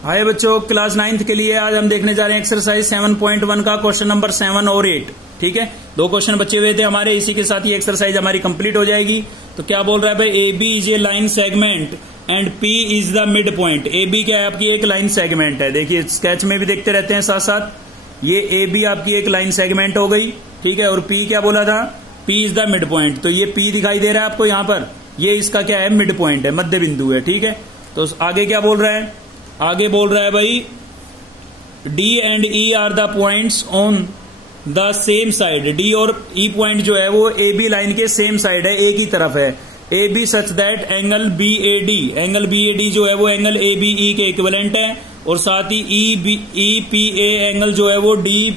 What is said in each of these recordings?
हाय बच्चों, class 9th के लिए आज हम देखने जा रहे हैं एक्सरसाइज 7.1 का क्वेश्चन नंबर 7 और 8। ठीक है, 2 क्वेश्चन बचे हुए थे हमारे, इसी के साथ ये एक्सरसाइज हमारी कंप्लीट हो जाएगी। तो क्या बोल रहा है भाई, A B is a line segment and P is the mid point. A B क्या है, आपकी एक लाइन सेगमेंट है। देखिए स्केच में भी देखते रहते हैं साथ साथ। ये ए बी आपकी एक लाइन सेगमेंट हो गई, ठीक है। और पी क्या बोला था, P is the mid point. तो ये पी दिखाई दे रहा है आपको यहाँ पर, ये इसका क्या है, मिड पॉइंट है, मध्य बिंदु है। ठीक है, तो आगे क्या बोल रहा है, आगे बोल रहा है भाई D and E are the points on the same side. D और E पॉइंट जो है वो ए बी लाइन के सेम साइड है, एक ही तरफ है। A B such that angle B A D, angle B A D जो है वो एंगल ए बी ई के इक्विवेलेंट है। और साथ ही ई पी ए एंगल जो है वो डी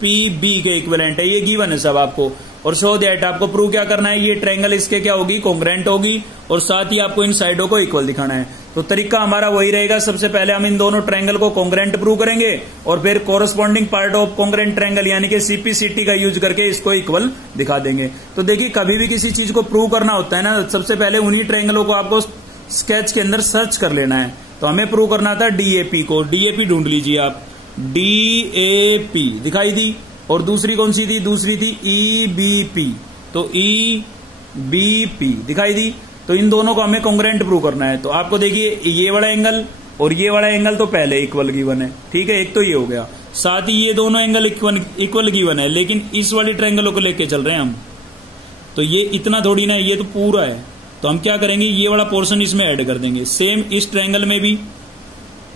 पी बी के इक्विवेलेंट है। ये गिवन है सब आपको। और शो दैट आपको प्रूव क्या करना है, ये ट्रायंगल इसके क्या होगी, कॉन्ग्रुएंट होगी। और साथ ही आपको इन साइडों को इक्वल दिखाना है। तो तरीका हमारा वही रहेगा, सबसे पहले हम इन दोनों ट्रायंगल को कॉन्ग्रुएंट प्रूव करेंगे और फिर corresponding part of congruent triangle यानी कि सीपीसीटी का यूज करके इसको इक्वल दिखा देंगे। तो देखिए कभी भी किसी चीज को प्रूव करना होता है ना, सबसे पहले उन्हीं ट्रायंगलों को आपको स्केच के अंदर सर्च कर लेना है। तो हमें प्रूव करना था डीएपी को, डीएपी ढूंढ लीजिए आप, डीएपी दिखाई दी। और दूसरी कौन सी थी, दूसरी थी ईबीपी, तो ईबीपी दिखाई दी। तो इन दोनों को हमें कॉन्ग्रुएंट प्रूव करना है। तो आपको देखिए ये वाला एंगल और ये वाला एंगल तो पहले इक्वल गिवन है, ठीक है, एक तो ये हो गया। साथ ही ये दोनों एंगल इक्वल गिवन है, लेकिन इस वाली ट्रायंगलों को लेके चल रहे हैं हम। तो ये इतना थोड़ी ना, ये तो पूरा है। तो हम क्या करेंगे, ये वाला पोर्शन इसमें ऐड कर देंगे। सेम इस ट्रायंगल में भी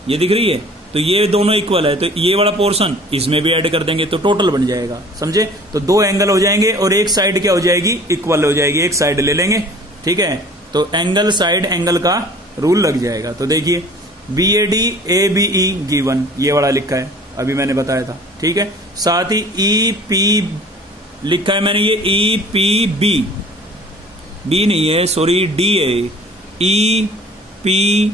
ये दिख रही है, तो ये दोनों इक्वल है, तो ये वाला पोर्शन इसमें भी ऐड कर देंगे, तो टोटल बन जाएगा, समझे। तो 2 एंगल हो जाएंगे और एक साइड क्या हो जाएगी, इक्वल हो जाएगी, एक साइड ले लेंगे, ठीक है। तो एंगल साइड एंगल का रूल लग जाएगा। तो देखिए B A D A B E given, ये वाला लिखा है, अभी मैंने बताया था, ठीक है। साथ ही ई पी लिखा है मैंने, ये ई पी बी, बी नहीं है सॉरी, डी है, ई पी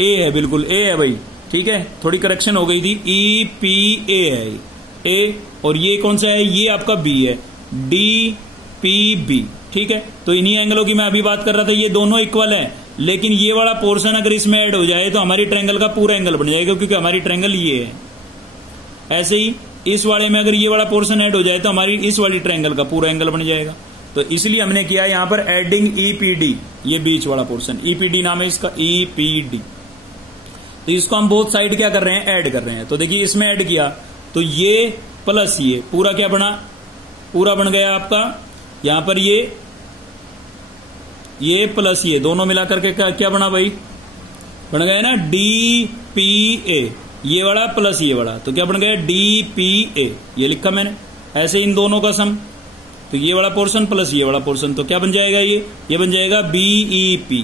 ए है, बिल्कुल ए है भाई, ठीक है, थोड़ी करेक्शन हो गई थी, ई पी ए है ए। और ये कौन सा है, ये आपका बी है, डी पी बी, ठीक है। तो इन्हीं एंगलों की मैं अभी बात कर रहा था, ये दोनों इक्वल है, लेकिन ये वाला पोर्शन अगर इसमें ऐड हो जाए तो हमारी ट्रायंगल का पूरा एंगल बन जाएगा, क्योंकि हमारी ट्रायंगल ये है। ऐसे ही इस वाले में अगर ये वाला पोर्शन ऐड हो जाए तो हमारी इस वाली ट्रायंगल का पूरा एंगल बन जाएगा। तो इसलिए हमने किया यहां पर एडिंग ईपीडी, ये बीच वाला पोर्शन ईपीडी नाम है इसका, ईपीडी। तो इसको हम बोथ साइड क्या कर रहे हैं, ऐड कर रहे हैं। तो देखिए इसमें ऐड किया तो ये प्लस ये पूरा क्या बना, पूरा बन गया आपका यहां पर ये प्लस ये दोनों मिलाकर के क्या बना भाई, बन गया ना डी पी ए, ये वाला प्लस ये वाला, तो क्या बन गया डी पी ए, ये लिखा मैंने। ऐसे इन दोनों का सम, तो ये वाला पोर्शन प्लस ये वाला पोर्शन, तो क्या बन जाएगा, ये बन जाएगा बीई पी,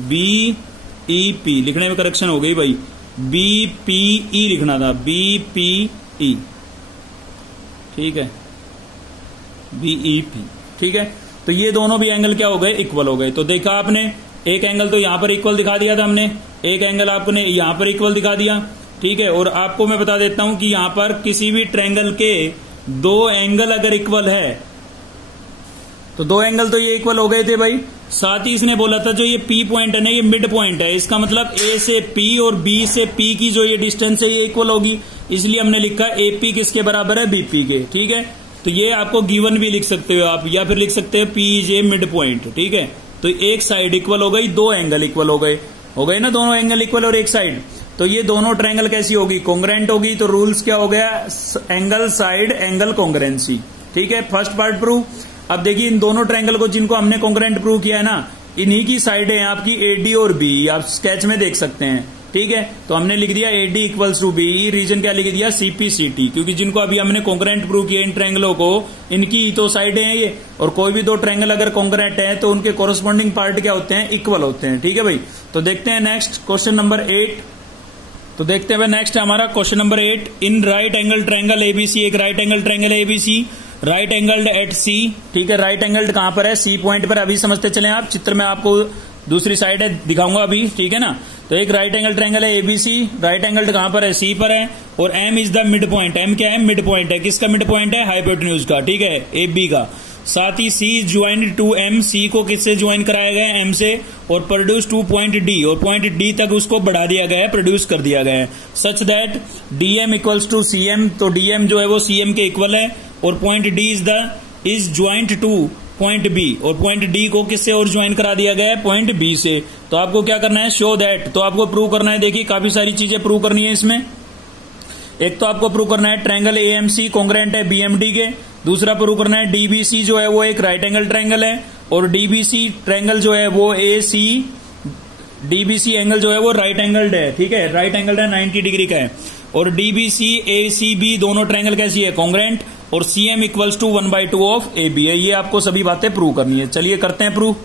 बीईपी लिखने में करेक्शन हो गई भाई, बीपीई लिखना था, बीपीई, ठीक है, बीईपी, ठीक है। तो ये दोनों भी एंगल क्या हो गए, इक्वल हो गए। तो देखा आपने, एक एंगल तो यहां पर इक्वल दिखा दिया था हमने, एक एंगल आपने यहां पर इक्वल दिखा दिया, ठीक है। और आपको मैं बता देता हूं कि यहां पर किसी भी ट्रायंगल के 2 एंगल अगर इक्वल है तो 2 एंगल तो ये इक्वल हो गए थे भाई। साथ ही इसने बोला था जो ये पी पॉइंट है ना, ये मिड पॉइंट है, इसका मतलब ए से पी और बी से पी की जो ये डिस्टेंस है ये इक्वल होगी, इसलिए हमने लिखा एपी किसके बराबर है, बीपी के, ठीक है। तो ये आपको गिवन भी लिख सकते हो आप, या फिर लिख सकते हो P is a mid point, ठीक है। तो एक साइड इक्वल हो गई, 2 एंगल इक्वल हो गए ना, दोनों एंगल इक्वल और एक साइड। तो ये दोनों ट्रायंगल कैसी होगी, कॉन्ग्रुएंट होगी। तो रूल्स क्या हो गया, एंगल साइड एंगल कॉन्ग्रुएंसी, ठीक है। First part prove. अब देखिए इन दोनों ट्रायंगल को जिनको हमने कॉन्ग्रुएंट प्रूव किया है ना, इन्हीं की साइड है आपकी एडी और बी, आप स्केच में देख सकते हैं, ठीक है। तो हमने लिख दिया AD equals to B, reason क्या लिख दिया, सीपीसीटी, क्योंकि जिनको अभी हमने कॉन्ग्रुएंट प्रूव किया इन ट्रायंगलों को, इनकी तो साइडें हैं ये। और कोई भी 2 ट्रायंगल अगर कॉन्ग्रुएंट है तो उनके कोरस्पॉन्डिंग पार्ट क्या होते हैं, इक्वल होते हैं, ठीक है भाई। तो देखते हैं नेक्स्ट क्वेश्चन नंबर 8। तो देखते हैं नेक्स्ट हमारा question number 8। In right angle triangle ABC, एक right angle triangle ABC, right angled at C, ठीक है। राइट एंगल्ड कहां पर है, सी पॉइंट पर। अभी समझते चले आप, चित्र में आपको दूसरी साइड है दिखाऊंगा अभी, ठीक है ना। तो एक राइट एंगल ट्रायंगल है एबीसी, राइट एंगल्ड कहां पर है, सी पर है। और M is the mid point, M क्या है, मिड पॉइंट है, किसका मिड पॉइंट है, हाइपोटेन्यूज का, ठीक है, ए बी का। साथ ही सी ज्वाइंट टू एम, सी को किससे ज्वाइन कराया गया है, एम से, और प्रोड्यूस टू पॉइंट डी, और पॉइंट डी तक उसको बढ़ा दिया गया है, प्रोड्यूस कर दिया गया है, such that DM equals to CM, तो डीएम जो है वो सीएम के इक्वल है, और point D is joined to point B, और पॉइंट डी को किससे और ज्वाइन करा दिया गया है, पॉइंट बी से। तो आपको क्या करना है, शो दैट, तो आपको प्रूव करना है, देखिए काफी सारी चीजें प्रूव करनी है इसमें। एक तो आपको प्रूव करना है ट्रायंगल एएमसी कॉन्ग्रेंट है बीएमडी के, दूसरा प्रूव करना है डीबीसी जो है वो एक राइट एंगल ट्रायंगल है, और डीबीसी ट्रायंगल जो है वो एसी, डीबीसी एंगल जो है वो राइट एंगल्ड है, ठीक है, राइट एंगल्ड है, 90 डिग्री का है, और डीबीसी एसीबी दोनों ट्रायंगल कैसी है, कॉन्ग्रेंट, और CM equals to 1/2 of AB है। ये आपको सभी बातें प्रूव करनी है। चलिए करते हैं प्रूव।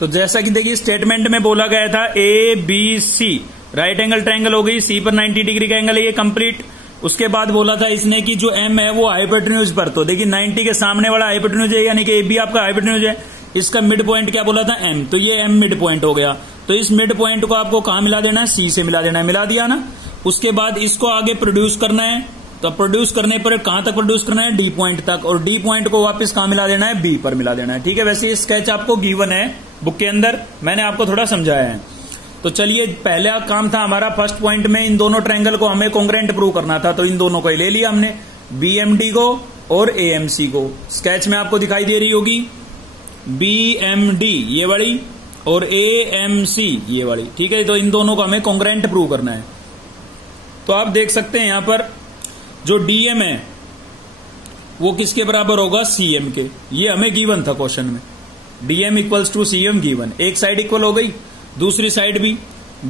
तो जैसा कि देखिए स्टेटमेंट में बोला गया था A B C right angle triangle हो गई, सी पर 90 डिग्री का एंगल है ये कंप्लीट। उसके बाद बोला था इसने कि जो एम है वो हाइपोटेन्यूज पर, तो देखिए 90 के सामने वाला हाइपोटेन्यूज है, यानी कि ए बी आपका हाइपोटेन्यूज है, इसका मिड पॉइंट क्या बोला था, एम, तो ये एम मिड पॉइंट हो गया। तो इस मिड पॉइंट को आपको कहां मिला देना है, सी से मिला देना है, मिला दिया ना। उसके बाद इसको आगे प्रोड्यूस करना है, तो प्रोड्यूस करने पर कहां तक प्रोड्यूस करना है, डी पॉइंट तक, और डी पॉइंट को वापस कहां मिला देना है, बी पर मिला देना है, ठीक है। वैसे ये स्केच आपको गिवन है बुक के अंदर, मैंने आपको थोड़ा समझाया है। तो चलिए पहला काम था हमारा फर्स्ट पॉइंट में इन दोनों ट्रायंगल को हमें कॉन्ग्रेंट प्रूव करना था, तो इन दोनों को ले लिया हमने, बीएमडी को और एएमसी को। स्केच में आपको दिखाई दे रही होगी बीएमडी ये वाली और एएमसी ये वाली, ठीक है। तो इन दोनों को हमें कॉन्ग्रेंट प्रूव करना है। तो आप देख सकते हैं यहां पर जो डीएम है वो किसके बराबर होगा, सीएम के, ये हमें गिवन था क्वेश्चन में, DM equals to CM given. एक साइड इक्वल हो गई, दूसरी साइड भी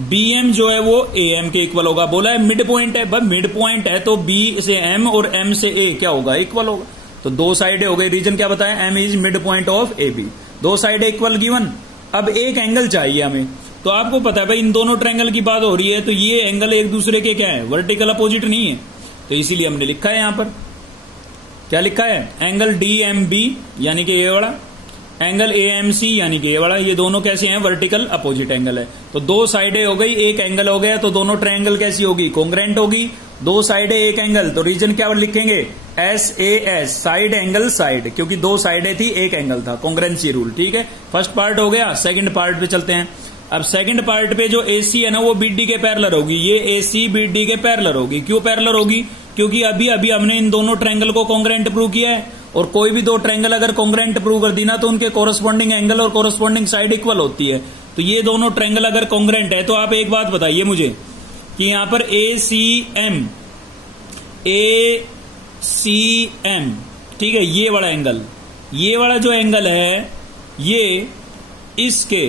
बीएम जो है वो एएम के इक्वल होगा। बोला है मिड पॉइंट है, बस मिड पॉइंट है तो बी से एम और एम से ए क्या होगा, इक्वल होगा। तो दो साइडें हो गई, रीजन क्या बताया, M is mid point of A B, दो साइडें इक्वल गिवन। अब एक एंगल चाहिए हमें, तो आपको पता है भाई इन दोनों ट्रायंगल की बात हो रही है, तो ये एंगल एक दूसरे के क्या है, वर्टिकल अपोजिट नहीं है, तो इसीलिए हमने लिखा है यहां पर, क्या लिखा है, एंगल डीएमबी यानी कि ये वाला, एंगल एएमसी यानी कि ये वाला, ये दोनों कैसे हैं, वर्टिकल अपोजिट एंगल है। तो दो साइडें हो गई, एक एंगल हो गया, तो दोनों ट्रायंगल कैसी होगी, कॉन्ग्रेंट होगी। दो साइडें एक एंगल, तो रीजन क्या लिखेंगे, S A S, side angle side, क्योंकि दो साइडें थी एक एंगल था, कॉन्ग्रेंसी रूल, ठीक है। फर्स्ट पार्ट हो गया, सेकंड पार्ट पे चलते हैं। अब सेकंड पार्ट पे जो एसी है ना वो बीडी के पैरेलल होगी, ये एसी बीडी के पैरेलल होगी। क्यों पैरेलल होगी, क्योंकि अभी अभी हमने इन दोनों ट्रायंगल को कॉन्ग्रेंट प्रूव किया है, और कोई भी दो ट्रायंगल अगर कॉन्ग्रेंट प्रूव कर दी ना तो उनके कोरस्पॉन्डिंग एंगल और कोरस्पॉन्डिंग साइड इक्वल होती है। तो ये दोनों ट्रायंगल अगर कॉन्ग्रेंट है तो आप एक बात बताइए मुझे कि यहां पर ए सी एम, ठीक है, ये वाला एंगल, ये वाला जो एंगल है ये इसके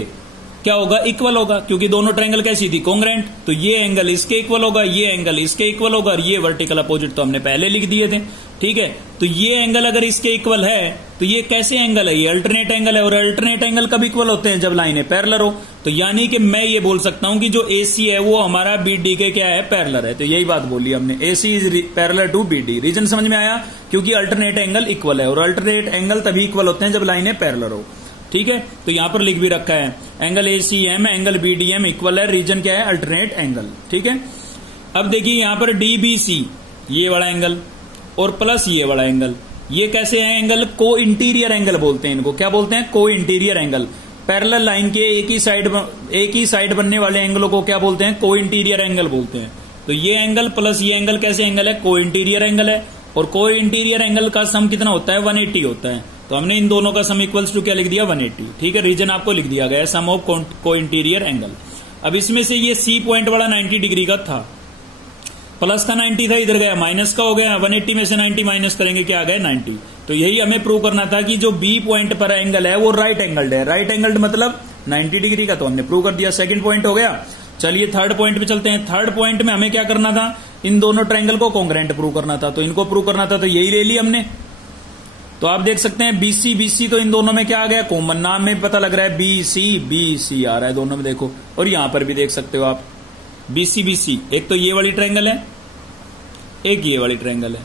क्या होगा, इक्वल होगा, क्योंकि दोनों ट्रायंगल कैसी थी, कॉन्ग्रेंट। तो ये एंगल इसके इक्वल होगा, ये एंगल इसके इक्वल होगा, और ये वर्टिकल अपोजिट तो हमने पहले लिख दिए थे, ठीक है। तो ये एंगल अगर इसके इक्वल है तो ये कैसे एंगल है, ये अल्टरनेट एंगल है, और अल्टरनेट एंगल कब इक्वल होते हैं, जब लाइनें पैरेलल हो। तो यानी कि मैं ये बोल सकता हूं कि जो एसी है वो हमारा बीडी के क्या है, पैरेलल है। तो यही बात बोली हमने, AC is parallel to BD. Reason समझ में आया, क्योंकि अल्टरनेट एंगल इक्वल है, और अल्टरनेट एंगल तभी इक्वल होते हैं जब लाइनें पैरेलल हो, ठीक है। तो यहां पर लिख भी रखा है angle ACM angle BDM equal है, रीजन क्या है, अल्टरनेट एंगल, ठीक है। अब देखिए यहां पर डीबीसी ये वाला एंगल और प्लस ये वाला एंगल, ये कैसे है एंगल, को इंटीरियर एंगल बोलते हैं इनको, क्या बोलते हैं, को इंटीरियर एंगल। पैरेलल लाइन के एक ही साइड बनने वाले एंगलों को क्या बोलते हैं, को इंटीरियर एंगल बोलते हैं। तो ये एंगल प्लस ये एंगल कैसे एंगल है, को इंटीरियर एंगल है, और को इंटीरियर एंगल का सम कितना होता है, 180 होता है। तो हमने इन दोनों का सम इक्वल्स टू क्या लिख दिया, 180, ठीक है। रीजन आपको लिख दिया गया है, सम ऑफ को इंटीरियर एंगल। अब इसमें से ये सी पॉइंट वाला 90 डिग्री का था, प्लस का 90 था, इधर गया माइनस का हो गया, 180 में से 90 माइनस करेंगे क्या आ गया, 90। तो यही हमें प्रूव करना था कि जो बी पॉइंट पर एंगल है वो राइट एंगल्ड है, राइट एंगल्ड मतलब 90 डिग्री का, तो हमने प्रूव कर दिया। सेकंड पॉइंट हो गया। चलिए थर्ड पॉइंट पे चलते हैं। थर्ड पॉइंट में हमें क्या करना था, इन दोनों ट्रायंगल को कॉन्ग्रेंट प्रूव करना था, तो इनको प्रूव करना था, तो यही ले ली हमने। तो आप देख सकते हैं बीसी तो इन दोनों में क्या आ गया, कॉमन, नाम में पता लग रहा है बीसी आ रहा है दोनों में, देखो। और यहां पर भी देख सकते हो आप बीसी, एक तो ये वाली ट्रायंगल है, एक ये वाली ट्रायंगल है,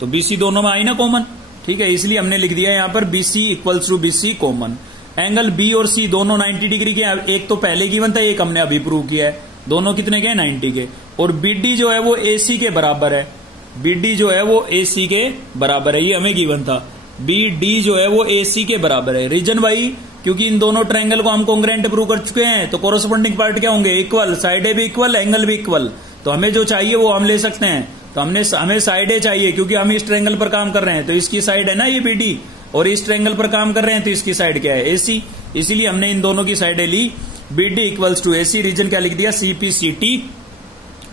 तो बीसी दोनों में आई ना कॉमन, ठीक है। इसलिए हमने लिख दिया यहां पर BC equals to BC common. Angle B और सी दोनों 90 डिग्री के, एक तो पहले गिवन था, एक हमने अभी प्रूव किया है, दोनों कितने के, 90 के। और बीडी जो है वो एसी के बराबर है, बीडी जो है वो एसी के बराबर है, ये हमें गिवन था। बी डी जो है वो ए सी के बराबर है। रीजन भाई क्योंकि इन दोनों ट्रायंगल को हम कॉन्ग्रुएंट प्रूव कर चुके हैं, तो कोरोस्पोंडिंग पार्ट क्या होंगे, इक्वल, साइडें भी इक्वल, एंगल भी इक्वल। तो हमें जो चाहिए वो हम ले सकते हैं। तो हमें साइडें चाहिए क्योंकि हम इस ट्रायंगल पर काम कर रहे हैं, तो इसकी साइड है ना ये बी डी, और इस ट्रायंगल पर काम कर रहे हैं तो इसकी साइड क्या है, ए सी। इसीलिए हमने इन दोनों की साइडें ली, B D equals to A C. Reason क्या लिख दिया, CPCT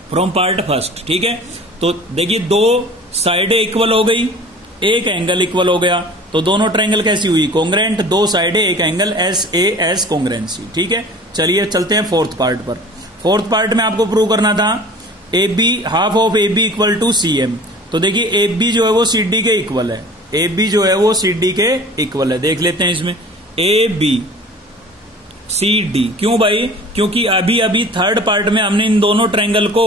फ्रॉम पार्ट फर्स्ट। ठीक है, तो देखिए दो साइडें इक्वल हो गई, एक एंगल इक्वल हो गया, तो दोनों ट्रायंगल कैसी हुई, कॉन्ग्रुएंट, दो साइडें एक एंगल, SAS कॉन्ग्रुएंसी। ठीक है, चलिए चलते हैं फोर्थ पार्ट पर। फोर्थ पार्ट में आपको प्रूव करना था AB half of AB equal to CM। तो देखिए AB जो है वो CD के इक्वल है, AB जो है वो CD के इक्वल है। देख लेते हैं इसमें AB CD, क्यों भाई, क्योंकि अभी थर्ड पार्ट में हमने इन दोनों ट्रायंगल को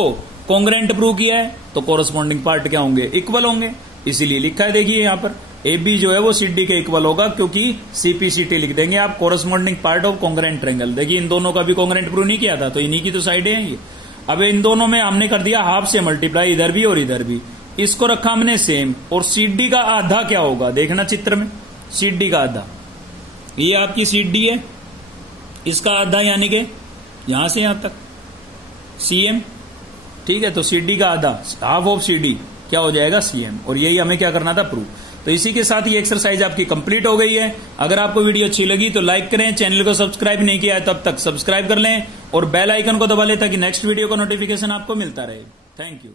कॉन्ग्रुएंट प्रूव किया है, तो कोरोस्पोंडिंग पार्ट क्या होंगे, इक्वल होंगे, इसीलिए लिखा है। देखिए यहां पर AB जो है वो CD के इक्वल होगा, क्योंकि CPCT लिख देंगे आप, corresponding part of congruent triangle. देखिए इन दोनों का भी कॉन्ग्रुएंट प्रूव नहीं किया था, तो इन्हीं की तो साइडें हैं ये। अब इन दोनों में हमने कर दिया हाफ से मल्टीप्लाई, इधर भी और इधर भी, इसको रखा हमने सेम। और CD का आधा क्या होगा, देखना चित्र में, CD का आधा, ये आपकी CD है, इसका आधा यानी कि यहां से यहां तक CM। ठीक है, तो CD का आधा, हाफ ऑफ CD क्या हो जाएगा, CM। और यही हमें क्या करना था, प्रूव। तो इसी के साथ ये एक्सरसाइज आपकी कंप्लीट हो गई है। अगर आपको वीडियो अच्छी लगी तो लाइक करें, चैनल को सब्सक्राइब नहीं किया है तब तक सब्सक्राइब कर लें, और बेल आइकन को दबा लें ताकि नेक्स्ट वीडियो का नोटिफिकेशन आपको मिलता रहे। Thank you.